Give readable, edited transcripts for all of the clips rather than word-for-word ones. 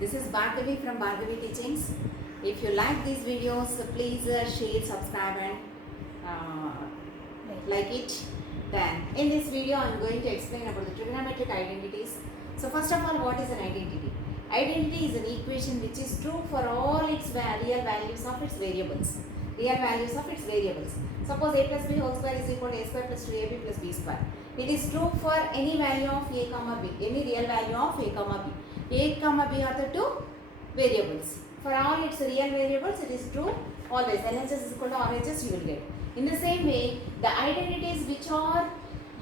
This is Bhargavi from Bhargavi Teachings. If you like these videos, please share, subscribe and like it. Then in this video I am going to explain about the trigonometric identities. So first of all, what is an identity? Identity is an equation which is true for all its real values of its variables. Real values of its variables. Suppose a plus b whole square is equal to a square plus 2ab plus b square. It is true for any value of a comma b, any real value of a comma b. A comma b are the two variables. For all its real variables, it is true always. LHS is equal to RHS, you will get. In the same way, the identities which are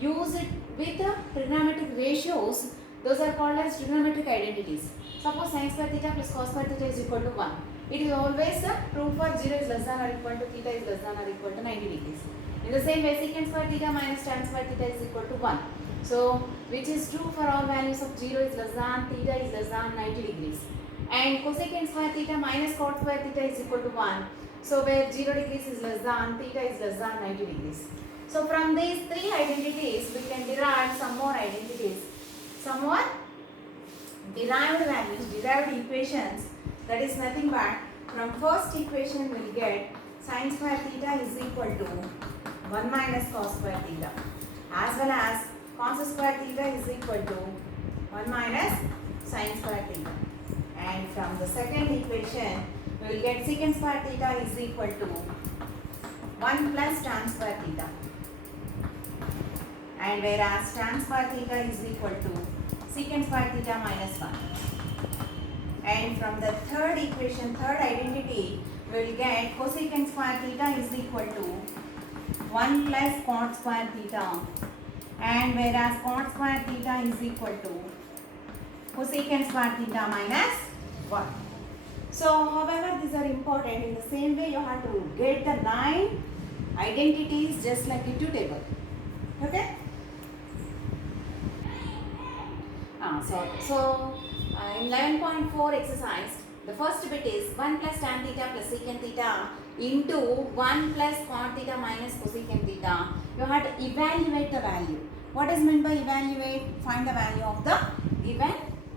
used with trigonometric ratios, those are called as trigonometric identities. Suppose sin square theta plus cos square theta is equal to 1. It is always true for 0 is less than or equal to theta is less than or equal to 90 degrees. In the same way, secant square theta minus tan square theta is equal to 1. So, which is true for all values of 0 is less than, theta is less than 90 degrees. And cosecant square theta minus cot square theta is equal to 1. So, where 0 degrees is less than, theta is less than 90 degrees. So, from these three identities, we can derive some more identities. Some more derived values, derived equations. That is nothing but from first equation we will get sin square theta is equal to 1 minus cos square theta, as well as cos square theta is equal to 1 minus sin square theta. And from the second equation we will get secant square theta is equal to 1 plus tan square theta, and whereas tan square theta is equal to secant square theta minus 1. And from the third equation, third identity, we will get cosecant square theta is equal to 1 plus cot square theta, and whereas cot square theta is equal to cosecant square theta minus 1. So, however, these are important. In the same way, you have to get the 9 identities just like a two table. Okay? In 11.4 exercise, the first bit is 1 plus tan theta plus secant theta into 1 plus cot theta minus cosecant theta. You have to evaluate the value. What is meant by evaluate? Find the value of the given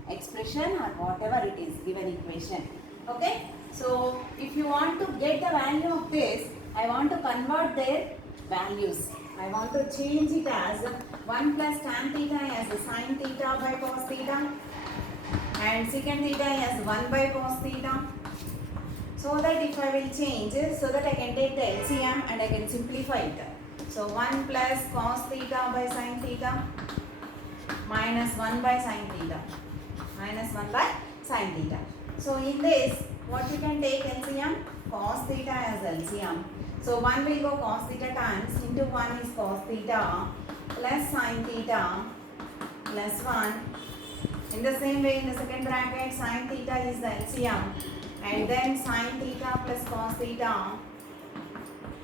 expression or whatever it is, given equation. Okay? So, if you want to get the value of this, I want to convert their values. I want to change it as 1 plus tan theta as sin theta by cos theta, and secant theta as 1 by cos theta. So that if I will change it, so that I can take the LCM and I can simplify it. So 1 plus cos theta by sin theta minus 1 by sin theta minus 1 by sin theta. So in this, what you can take LCM? Cos theta as LCM. So 1 will go cos theta times into 1 is cos theta plus sin theta plus 1. In the same way, in the second bracket, sin theta is the LCM, and then sin theta plus cos theta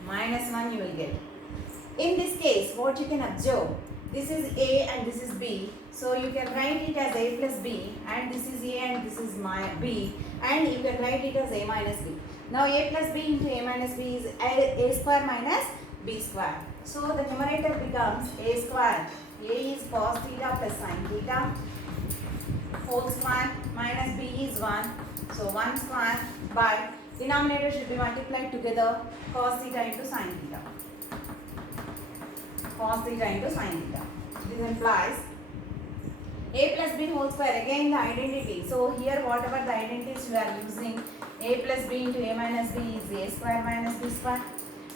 minus 1 you will get. In this case, what you can observe, this is A and this is B. So you can write it as A plus B, and this is A and this is my B, and you can write it as A minus B. Now A plus B into A minus B is A square minus B square. So the numerator becomes A square. A is cos theta plus sin theta whole square minus B is 1. So 1 square by denominator should be multiplied together, cos theta into sin theta. Cos theta into sin theta. This implies A plus B whole square, again the identity. So here whatever the identities we are using, A plus B into A minus B is A square minus B square.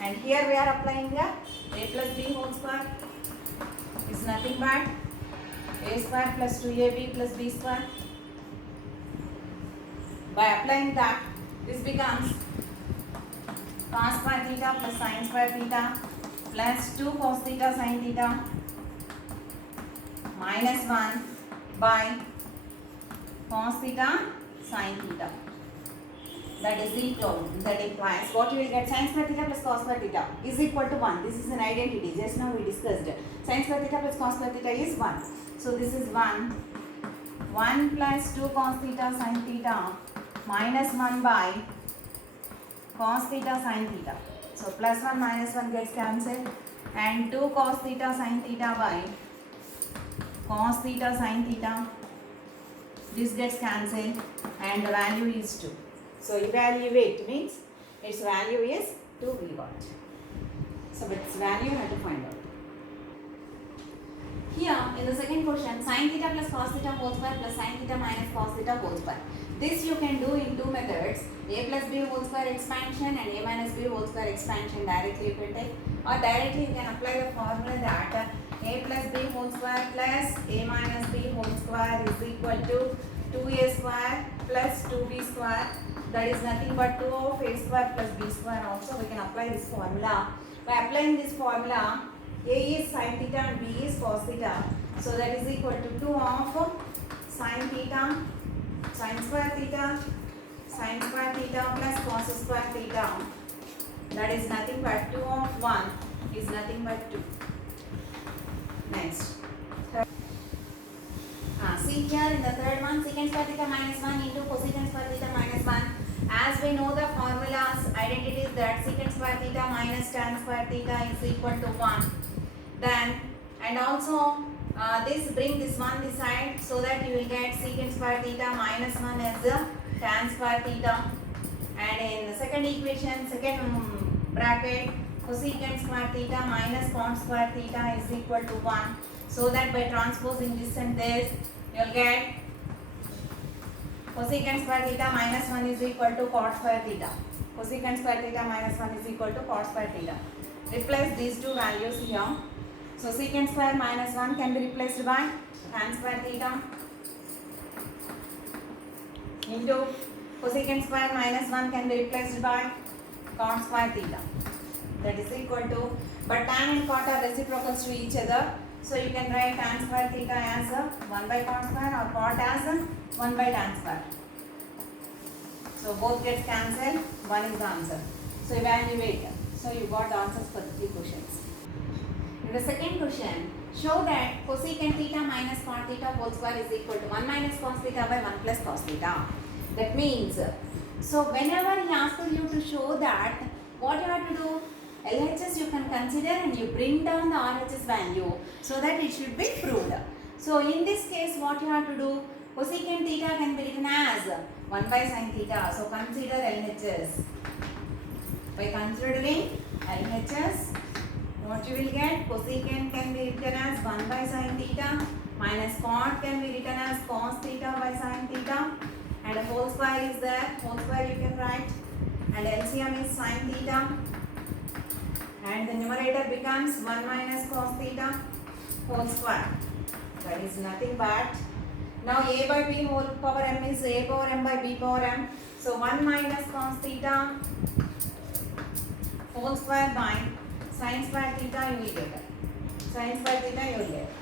And here we are applying the A plus B whole square is nothing but A square plus 2AB plus B square. By applying that, this becomes cos square theta plus sin square theta plus 2 cos theta sin theta minus 1 by cos theta sin theta. That is the equal. That implies what you will get, sin square theta plus cos square theta is equal to 1. This is an identity. Just now we discussed. Sin square theta plus cos square theta is 1. So this is 1. 1 plus 2 cos theta sin theta minus 1 by cos theta sin theta. So plus 1 minus 1 gets cancelled, and 2 cos theta sin theta by cos theta sin theta this gets cancelled and the value is 2. So evaluate means its value is 2 we got. So its value you have to find out. Here in the second question, sin theta plus cos theta whole square plus sin theta minus cos theta whole square. This you can do in two methods, a plus b whole square expansion and a minus b whole square expansion directly you can take, or directly you can apply the formula that a plus b whole square plus a minus b whole square is equal to 2a square plus 2b square. That is nothing but 2 of a square plus b square. Also we can apply this formula. By applying this formula, a is sin theta and b is cos theta. So that is equal to 2 of sin theta, sin square theta plus cos square theta. That is nothing but 2 of 1 is nothing but 2. Next. See here in the third one, secant square theta minus 1 into cosecant square theta minus 1. As we know the formulas, identities that secant square theta minus tan square theta is equal to 1. Then and also bring this one this side so that you will get secant square theta minus 1 as the tan square theta. And in the second equation, second bracket, cosecant square theta minus cot square theta is equal to 1. So that by transposing this and this, you will get cosecant square theta minus 1 is equal to cot square theta. Cosecant square theta minus 1 is equal to cot square theta. Replace these two values here. So secant square minus 1 can be replaced by tan square theta into cosecant square minus 1 can be replaced by cot square theta. That is equal to, but tan and cot are reciprocals to each other. So you can write tan square theta as 1 by cot square or cot as 1 by tan square. So both get cancelled, 1 is the answer. So evaluate. So you got the answers for the 3 questions. In the second question, show that cosecant theta minus cot theta whole square is equal to 1 minus cos theta by 1 plus cos theta. That means, so whenever he asks you to show that, what you have to do? LHS you can consider and you bring down the RHS value so that it should be proved. So in this case, what you have to do? Cosecant theta can be written as 1 by sin theta. So consider LHS. By considering LHS, what you will get? Cosecant can be written as 1 by sin theta minus cot can be written as cos theta by sin theta, and a whole square is there. Whole square you can write, and LCM is sin theta, and the numerator becomes 1 minus cos theta whole square. That is nothing but, now a by b whole power m is a power m by b power m. So 1 minus cos theta whole square by sin square theta you will get. Sin square theta you will get.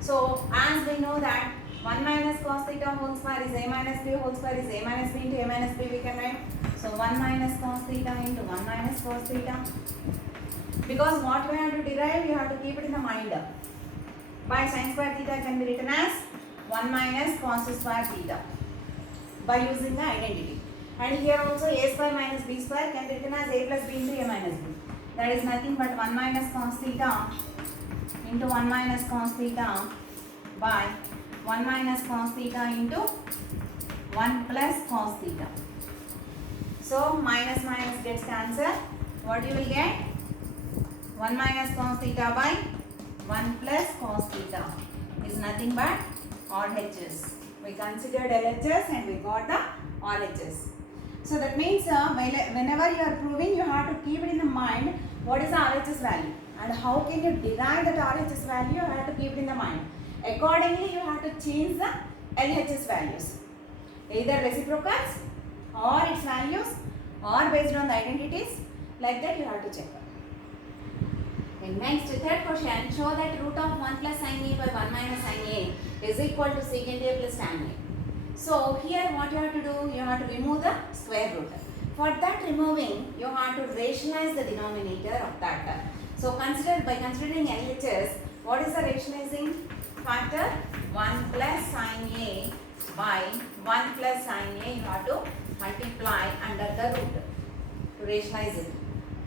So as we know that 1 minus cos theta whole square is a minus b whole square is a minus b into a minus b we can write. So 1 minus cos theta into 1 minus cos theta. Because what we have to derive, you have to keep it in the mind. By sin square theta can be written as 1 minus cos square theta by using the identity. And here also a square minus b square can be written as a plus b into a minus b. That is nothing but 1 minus cos theta into 1 minus cos theta by 1 minus cos theta into 1 plus cos theta. So minus minus gets cancelled. What you will get? 1 minus cos theta by 1 plus cos theta is nothing but RHS. We considered LHS and we got the RHS. So that means whenever you are proving, you have to keep it in the mind what is the RHS value and how can you derive that RHS value. You have to keep it in the mind. Accordingly, you have to change the LHS values, either reciprocals or its values or based on the identities. Like that you have to check. Next, third question, show that root of 1 plus sin A by 1 minus sin A is equal to secant A plus tan A. So here what you have to do, you have to remove the square root. For that removing, you have to rationalize the denominator of that. So by considering LHS, what is the rationalizing factor? 1 plus sin A by 1 plus sin A, you have to multiply under the root to rationalize it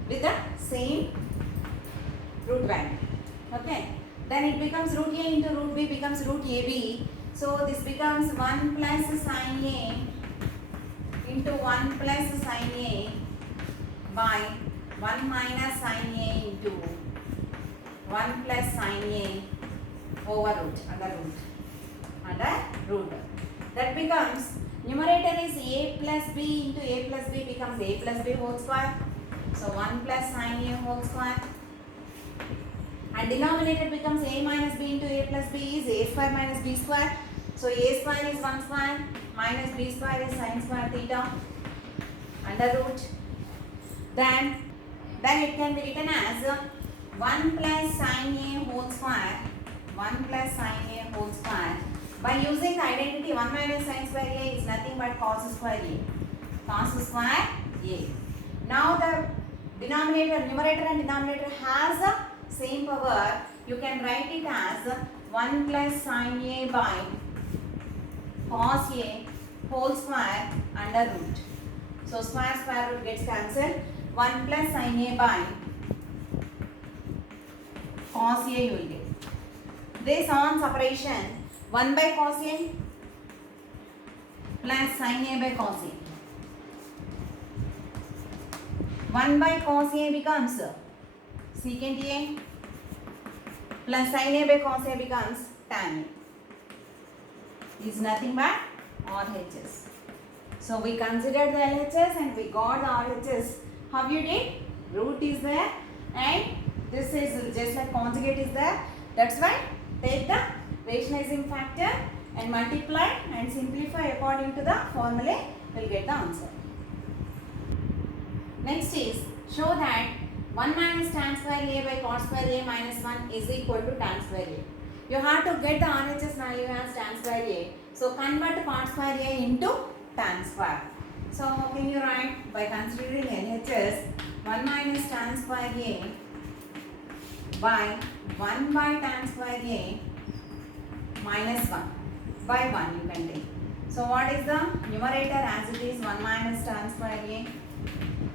with the same root value. Okay, then it becomes root A into root B becomes root AB. So this becomes 1 plus sin A into 1 plus sin A by 1 minus sin A into 1 plus sin A over root, under root. That becomes, numerator is A plus B into A plus B becomes A plus B whole square. So 1 plus sin A whole square. And denominator becomes A minus B into A plus B is A square minus B square. So A square is 1 square minus B square is sin square theta under root. Then it can be written as 1 plus sin A whole square, 1 plus sin A whole square. By using the identity 1 minus sin square A is nothing but cos square A. Cos square A. Now the numerator and denominator has the same power. You can write it as 1 plus sin A by cos A whole square under root. So square root gets cancelled. 1 plus sin A by cos A you will get. This on separation 1 by cos A plus sin A by cos A. 1 by cos A becomes secant A plus sin A by cos A becomes tan A. Is nothing but RHS. So we considered the LHS and we got the RHS. How you did? Root is there and this is just like conjugate is there. That's why take the rationalizing factor and multiply and simplify according to the formula. We'll get the answer. Next is show that 1 minus tan square A by cos square A minus 1 is equal to tan square A. You have to get the RHS value as tan square A. So convert cos square A into tan square. So how can you write? By considering LHS, 1 minus tan square A by 1 by tan square A minus 1 by 1 you can take. So what is the numerator as it is 1 minus tan square A,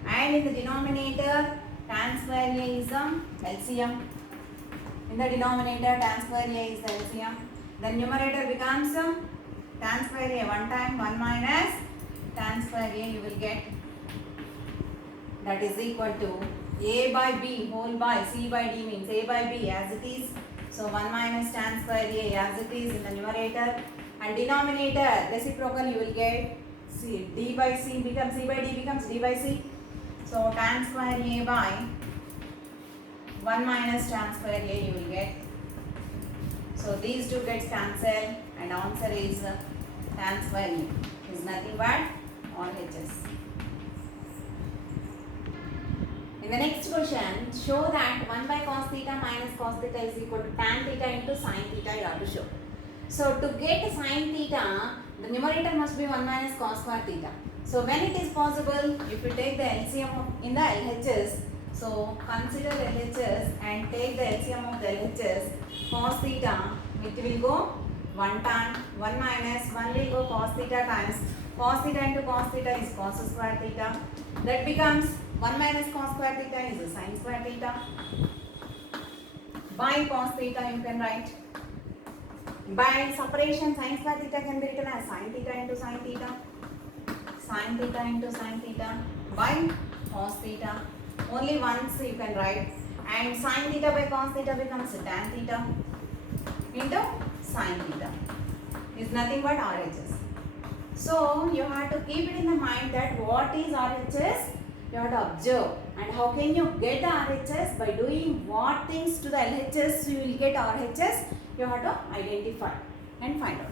and in the denominator tan square A is the LCM. In the denominator tan square A is the LCM. The numerator becomes tan square A 1 time 1 minus tan square A you will get, that is equal to A by B whole by C by D means A by B as it is. So 1 minus tan square A as it is in the numerator, and denominator reciprocal you will get C, D by C becomes C by D becomes D by C. So tan square A by 1 minus tan square A you will get. So these two gets cancelled and answer is tan square A is nothing but RHS. In the next question, show that 1 by cos theta minus cos theta is equal to tan theta into sin theta you have to show. So to get sin theta, the numerator must be 1 minus cos square theta. So when it is possible, if you take the LCM in the LHS, so consider LHS and take the LCM of the LHS, cos theta, it will go 1 tan, 1 minus, 1 will go cos theta times, cos theta into cos theta is cos square theta. That becomes 1 minus cos square theta is a sin square theta. By cos theta you can write. By separation sin square theta can be written as sin theta into sin theta. Sin theta into sin theta by cos theta. Only once you can write, and sin theta by cos theta becomes tan theta into sin theta is nothing but RHS. So you have to keep it in the mind that what is RHS you have to observe, and how can you get the RHS? By doing what things to the LHS you will get RHS, you have to identify and find out.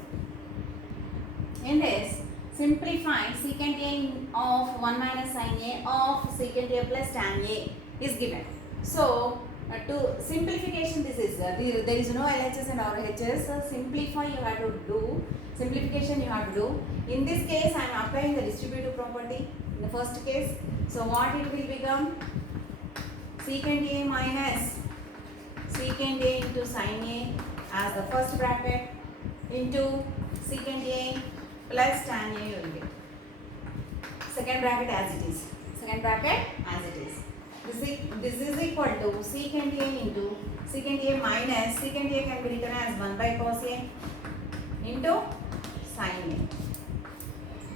In this, simplify secant A of 1 minus sin A of secant A plus tan A is given. So to simplification, this is there is no LHS and RHS. So simplify you have to do, simplification you have to do. In this case I am applying the distributive property in the first case. So what it will become? Secant A minus secant A into sin A as the first bracket into secant A plus tan A you will get. Second bracket as it is. Second bracket as it is. This is equal to secant A into secant A minus secant A can be written as 1 by cos A into sin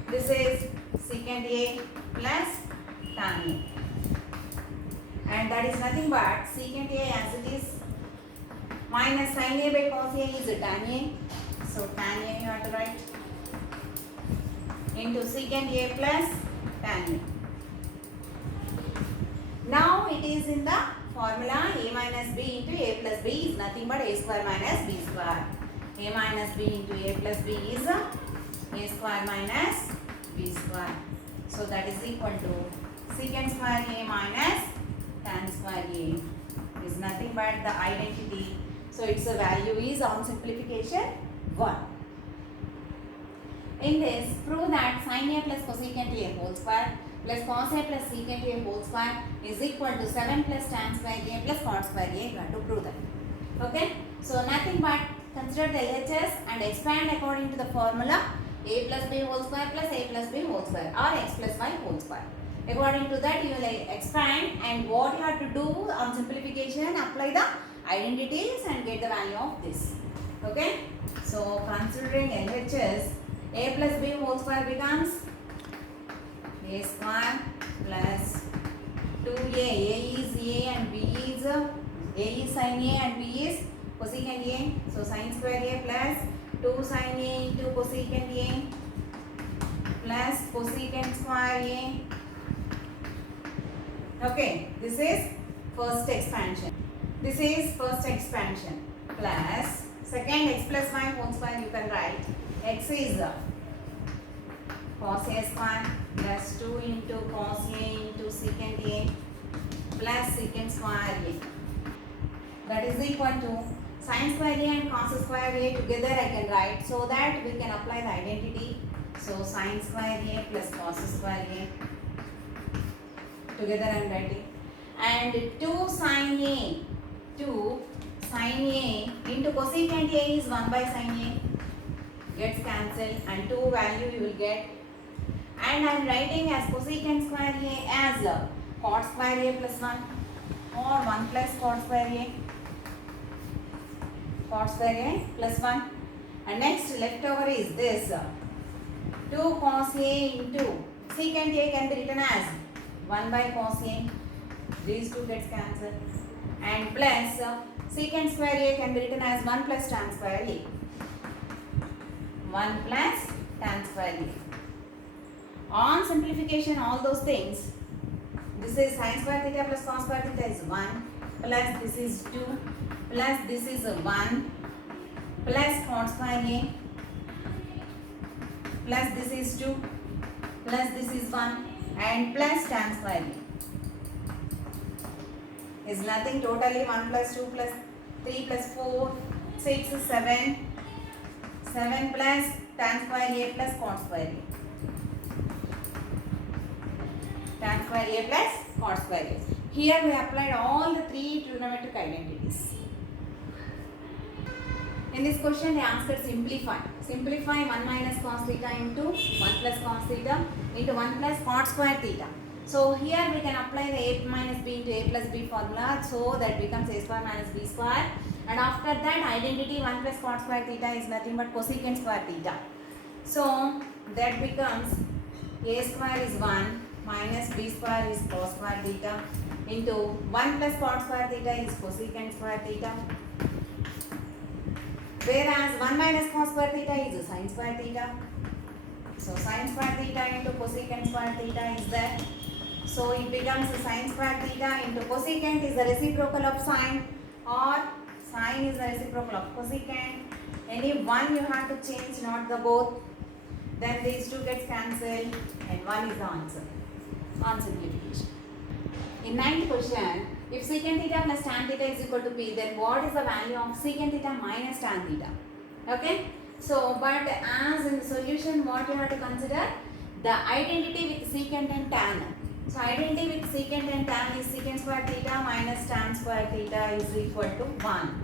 A. This is secant A plus tan A. And that is nothing but secant A as it is minus sin A by cos A is tan A. So tan A you have to write into secant A plus tan A. Now it is in the formula A minus B into A plus B is nothing but A square minus B square. A minus B into A plus B is A square minus B square. So that is equal to secant square A minus tan square A is nothing but the identity. So its value is on simplification 1. In this, prove that sin A plus cosecant A whole square plus cos A plus secant A whole square is equal to 7 plus tan square A plus cot square A. You have to prove that. Okay. So nothing but consider the LHS and expand according to the formula A plus B whole square plus A plus B whole square or x plus y whole square. According to that you will expand, and what you have to do on simplification, apply the identities and get the value of this. Okay. So considering LHS, A plus B whole square becomes A square plus 2A. A is A and B is A is sin A and B is cosecant A. So sin square A plus 2 sin A into cosecant A plus cosecant square A. Okay, this is first expansion. This is first expansion plus second x plus y whole square you can write. X is cos A square plus 2 into cos A into secant A plus secant square A. That is equal to sin square A and cos square A together I can write, so that we can apply the identity. So sin square A plus cos square A together I am writing, and 2 sin A into cosecant A is 1 by sin A gets cancelled, and 2 value you will get, and I am writing as cosecant square A as cot square A plus 1 or 1 plus cot square A plus 1, and next leftover is this 2 cos A into secant A can be written as 1 by cos A, these two gets cancelled, and plus secant square A can be written as 1 plus tan square A. 1 plus tan square A. On simplification, all those things, this is sin square theta plus cos square theta is 1 plus this is 2 plus this is 1 plus cot square A plus this is 2 plus this is 1 and plus tan square A is nothing, totally 1 plus 2 plus 3 plus 4 6 7 7 plus tan square A plus cot square A. Tan square A plus cot square A. Here we applied all the 3 trigonometric identities. In this question they asked us simplify. Simplify 1 minus cos theta into 1 plus cos theta into 1 plus cot square theta. So here we can apply the A minus B into A plus B formula, so that becomes A square minus B square, and after that identity 1 plus cot square theta is nothing but cosecant square theta. So that becomes A square is 1 minus B square is cos square theta into 1 plus cot square theta is cosecant square theta, whereas 1 minus cos square theta is sin square theta. So sin square theta into cosecant square theta is there. So it becomes sin square theta into cosecant is the reciprocal of sin, or sin is the reciprocal of cosecant. Any one you have to change, not the both. Then these two gets cancelled and 1 is the answer on simplification. In 9th question, if secant theta plus tan theta is equal to P, then what is the value of secant theta minus tan theta? Okay. So, but as in the solution, what you have to consider? The identity with secant and tan. So, identity with secant and tan is secant square theta minus tan square theta is equal to 1.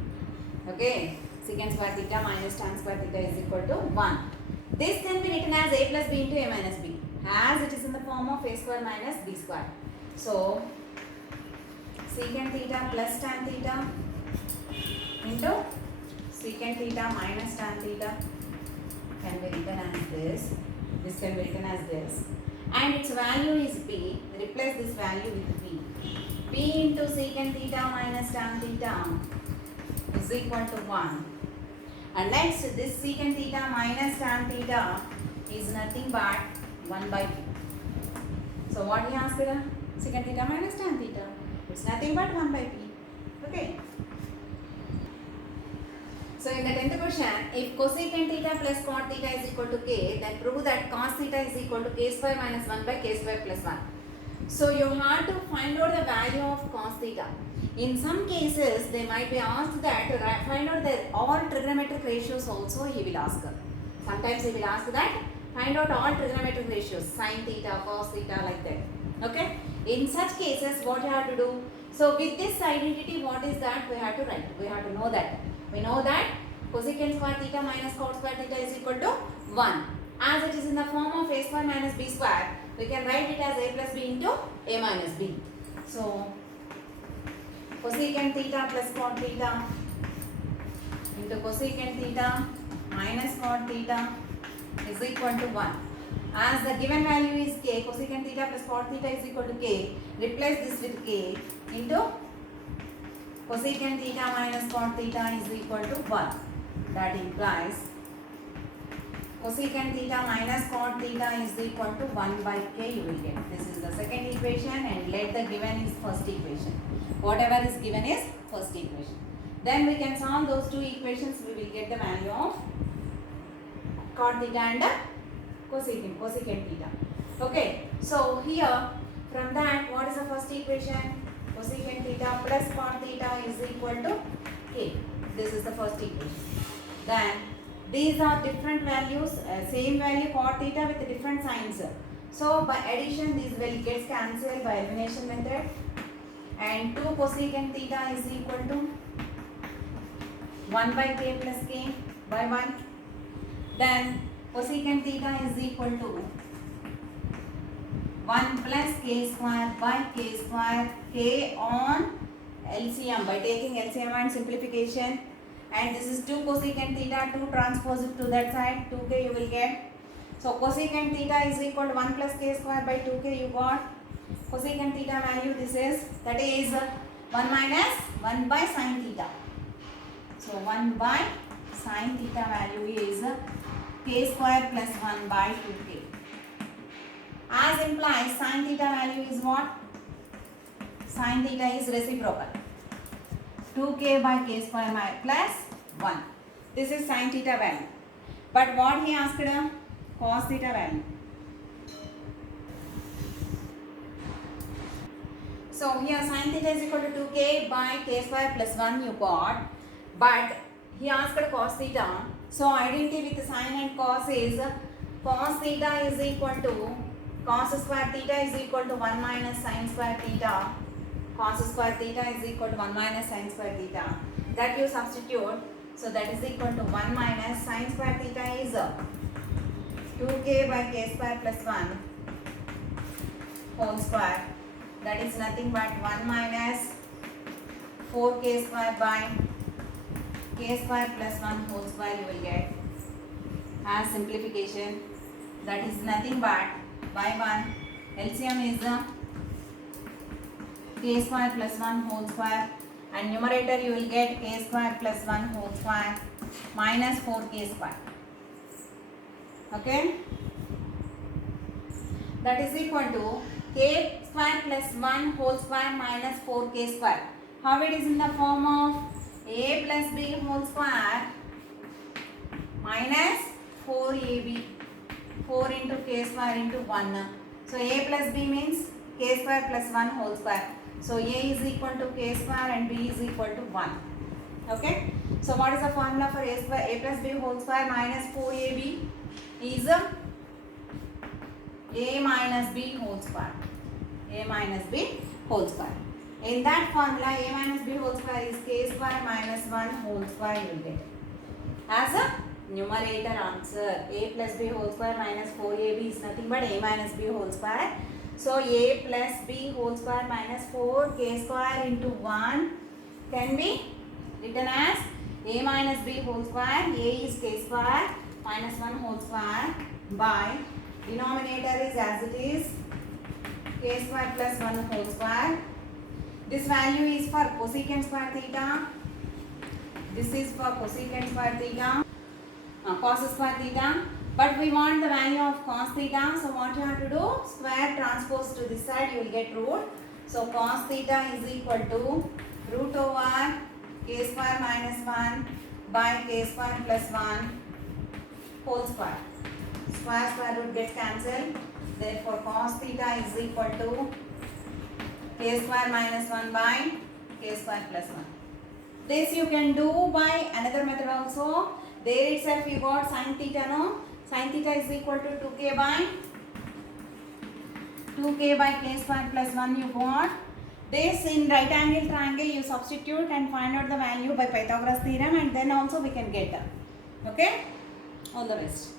Okay. Secant square theta minus tan square theta is equal to 1. This can be written as A plus B into A minus B, as it is in the form of A square minus B square. So, secant theta plus tan theta into secant theta minus tan theta can be written as this. This can be written as this. And its value is b. Replace this value with b. b into secant theta minus tan theta is equal to 1. And next, this secant theta minus tan theta is nothing but 1 by p. So what he asked here? Secant theta minus tan theta. It's nothing but 1 by p. Okay. So in the 10th question, if cosecant theta plus cot theta is equal to k, then prove that cos theta is equal to k square minus 1 by k square plus 1. So you have to find out the value of cos theta. In some cases, they might be asked that find out the all trigonometric ratios also he will ask. Sometimes he will ask that find out all trigonometric ratios, sin theta, cos theta, like that. Okay. In such cases, what you have to do? So with this identity, what is that? We have to write. We have to know that. We know that cosecant square theta minus cot square theta is equal to 1. As it is in the form of a square minus b square, we can write it as a plus b into a minus b. So cosecant theta plus cot theta into cosecant theta minus cot theta is equal to 1. As the given value is k, cosecant theta plus cot theta is equal to k, replace this with k into cosecant theta minus cot theta is equal to 1. That implies cosecant theta minus cot theta is equal to 1 by k you will get. This is the second equation, and let the given is first equation. Whatever is given is first equation. Then we can solve those two equations. We will get the value of cot theta and cosecant theta. Okay. So here from that, what is the first equation? Cosecant theta plus cot theta is equal to k. This is the first equation. Then these are different values, same value cot theta with different signs. So by addition, these will get cancelled by elimination method. And 2 cosecant theta is equal to 1 by k plus k by 1. Then cosecant theta is equal to 1 plus k square by k square, k on LCM by taking LCM and simplification. And this is 2 cosecant theta, 2 transpose it to that side, 2k you will get. So cosecant theta is equal to 1 plus k square by 2k you got. Cosecant theta value this is, that is 1 minus 1 by sin theta. So 1 by sin theta value is k square plus 1 by 2k. As implies, sin theta value is what? Sin theta is reciprocal. 2k by k square plus 1. This is sin theta value. But what he asked? Cos theta value. So here sin theta is equal to 2k by k square plus 1 you got. But he asked cos theta. So identity with sin and cos is cos theta is equal to cos square theta is equal to 1 minus sin square theta. Cos square theta is equal to 1 minus sin square theta. That you substitute. So that is equal to 1 minus sin square theta is 2k by k square plus 1 whole square. That is nothing but 1 minus 4k square by k square plus 1 whole square you will get. As simplification, that is nothing but by 1 LCM is k square plus 1 whole square, and numerator you will get k square plus 1 whole square minus 4k square. Okay, that is equal to k square plus 1 whole square minus 4k square. How it is in the form of a plus b whole square minus 4ab, 4 into k square into 1. So a plus b means k square plus 1 whole square. So a is equal to k square and b is equal to 1. Okay. So what is the formula for a square? A plus b whole square minus 4ab is a minus b whole square. A minus b whole square. In that formula, a minus b whole square is k square minus 1 whole square you will get. As a numerator answer, a plus b whole square minus 4ab is nothing but a minus b whole square. So a plus b whole square minus 4k square into 1 can be written as a minus b whole square. A is k square minus 1 whole square by denominator is as it is k square plus 1 whole square. This value is for cosecant square theta. This is for cosecant square theta, cos square theta. But we want the value of cos theta. So what you have to do? Square transpose to this side, you will get root. So cos theta is equal to root over k square minus 1 by k square plus 1 whole square. Square root gets cancelled. Therefore cos theta is equal to k square minus 1 by k square plus 1. This you can do by another method also. There itself you got sin theta, no? Sin theta is equal to 2k by k square plus 1 you got. This in right angle triangle you substitute and find out the value by Pythagoras theorem, and then also we can get. Okay? All the best.